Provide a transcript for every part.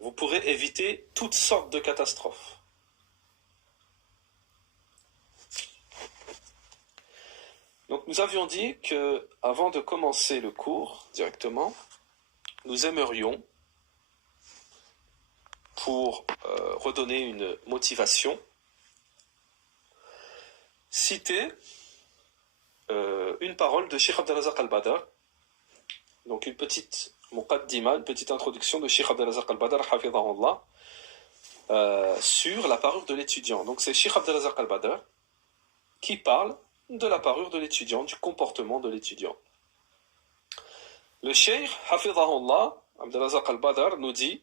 vous pourrez éviter toutes sortes de catastrophes. Donc nous avions dit que, avant de commencer le cours directement, nous aimerions, pour redonner une motivation, citer une parole de Cheikh Abdelrazak al-Badr, donc une petite muqaddima, une petite introduction de Cheikh Abdelrazak al-Badr, hafidhahullah, sur la parure de l'étudiant. Donc c'est Cheikh Abdelrazak al-Badr qui parle de la parure de l'étudiant, du comportement de l'étudiant. Le Cheikh, hafidhahullah, Abdelrazak al-Badr, nous dit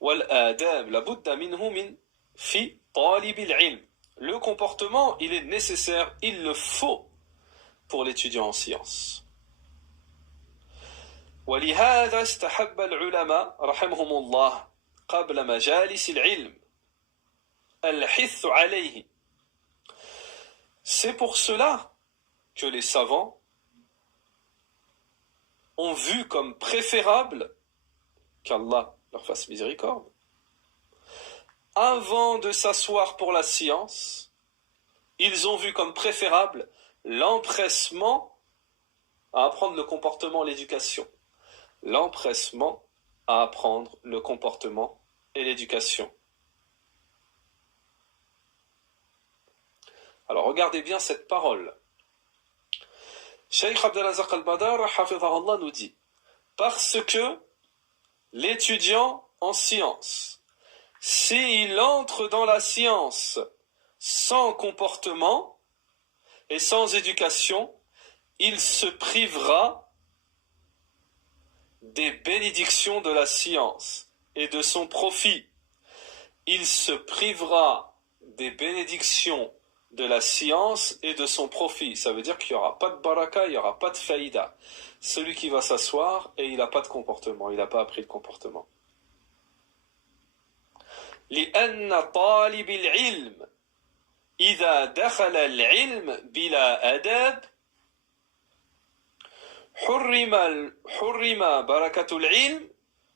وَالْآدَابْ لَبُدَّ مِنْهُ مِنْ فِي طَالِبِ الْعِلْمِ. Le comportement, il est nécessaire, il le faut pour l'étudiant en sciences. وَلِهَذَا اسْتَحَبَّ الْعُلَمَاء رَحِمْهُمُ اللَّهِ قَبْلَ مَجَالِسِ الْعِلْمِ الْحِثُّ عَلَيْهِ. C'est pour cela que les savants ont vu comme préférable, qu'Allah leur fasse miséricorde, avant de s'asseoir pour la science, ils ont vu comme préférable l'empressement à apprendre le comportement, l'éducation. L'empressement à apprendre le comportement et l'éducation. Alors regardez bien cette parole. Cheikh Abdelrazak al-Badr, hafidhahullah, nous dit, parce que l'étudiant en science, s'il entre dans la science sans comportement et sans éducation, il se privera des bénédictions de la science et de son profit. Il se privera des bénédictions de la science et de son profit. Ça veut dire qu'il n'y aura pas de baraka, il n'y aura pas de faïda. Celui qui va s'asseoir et il n'a pas de comportement, il n'a pas appris de comportement. لأن طالب العلم إذا دخل العلم بلا أداب حرم بركة العلم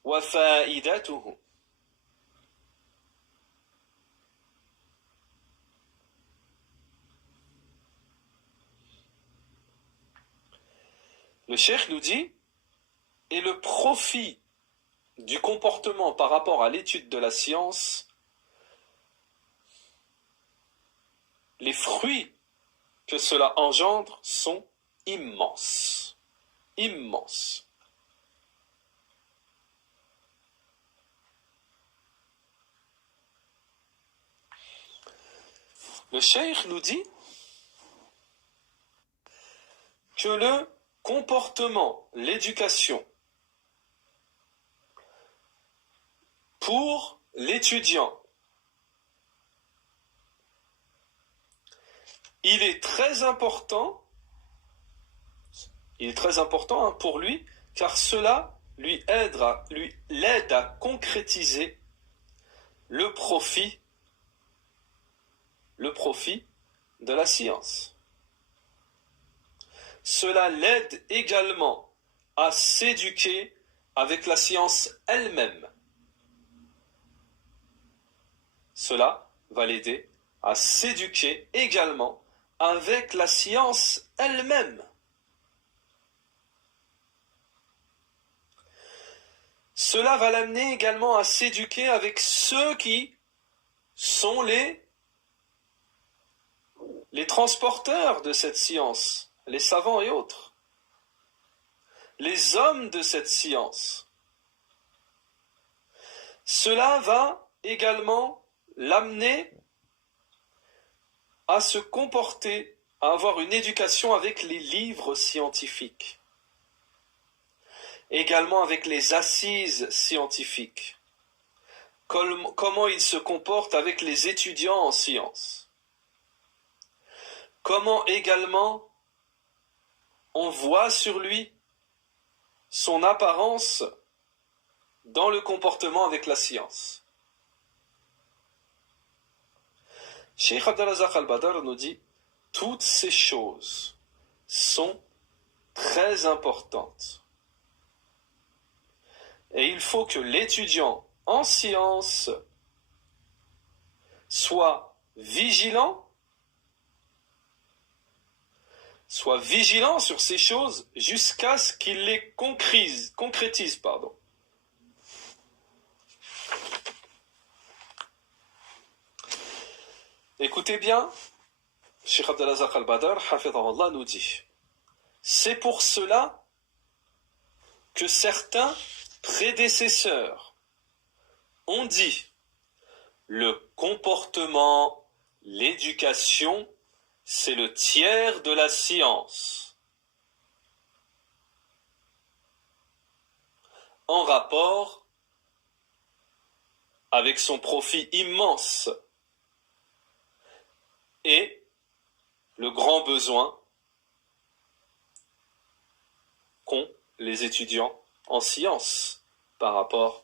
وفائدته. Le cheikh nous dit, et le profit du comportement par rapport à l'étude de la science, les fruits que cela engendre sont immenses. Immenses. Le cheikh nous dit que le comportement, l'éducation, pour l'étudiant, il est très important pour lui, car cela l'aide à concrétiser le profit de la science. Cela l'aide également à s'éduquer avec la science elle-même. Cela va l'aider à s'éduquer également avec la science elle-même. Cela va l'amener également à s'éduquer avec ceux qui sont les transporteurs de cette science, les savants et autres, les hommes de cette science. Cela va également l'amener à se comporter, à avoir une éducation avec les livres scientifiques, également avec les assises scientifiques, comment il se comporte avec les étudiants en sciences, comment également on voit sur lui son apparence dans le comportement avec la science. Cheikh Abdelrazak al-Badr nous dit, toutes ces choses sont très importantes. Et il faut que l'étudiant en science, soit vigilant sur ces choses jusqu'à ce qu'il les concrétise. Écoutez bien, Cheikh Abdelazak al-Badr, hafidhahullah, nous dit, c'est pour cela que certains prédécesseurs ont dit le comportement, l'éducation, c'est le tiers de la science, en rapport avec son profit immense et le grand besoin qu'ont les étudiants en sciences par rapport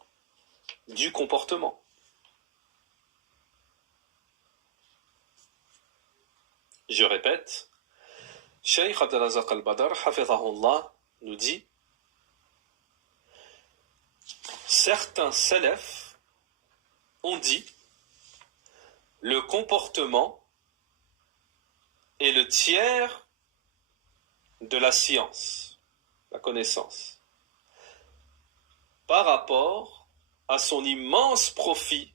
du comportement. Je répète, Cheikh Abdelazak al-Badr, hafidhahullah, nous dit, certains salafs ont dit le comportement est le tiers de la science, la connaissance, par rapport à son immense profit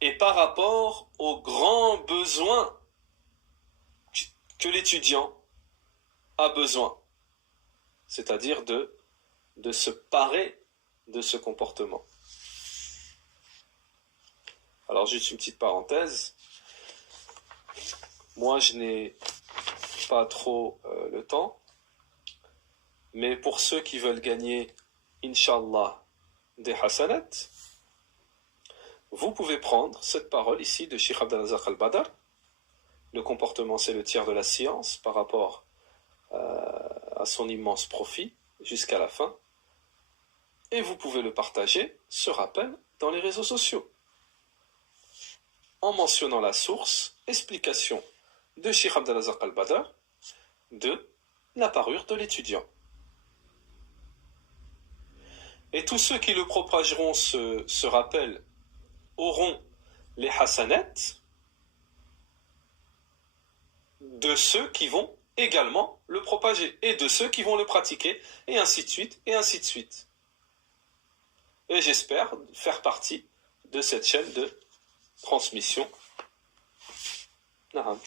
et par rapport aux grands besoins que l'étudiant a besoin, c'est-à-dire de se parer de ce comportement. Alors juste une petite parenthèse, moi je n'ai pas trop le temps, mais pour ceux qui veulent gagner, Inch'Allah, des hasanat, vous pouvez prendre cette parole ici de Cheikh Abdelazak al-Badr. Le comportement, c'est le tiers de la science par rapport à son immense profit jusqu'à la fin. Et vous pouvez le partager, ce rappel, dans les réseaux sociaux, en mentionnant la source, explication de Cheikh Abdelazak al-Badr de la parure de l'étudiant. Et tous ceux qui le propageront ce rappel auront les hasanat de ceux qui vont également le propager, et de ceux qui vont le pratiquer, et ainsi de suite, et ainsi de suite. Et j'espère faire partie de cette chaîne de transmission. Naham.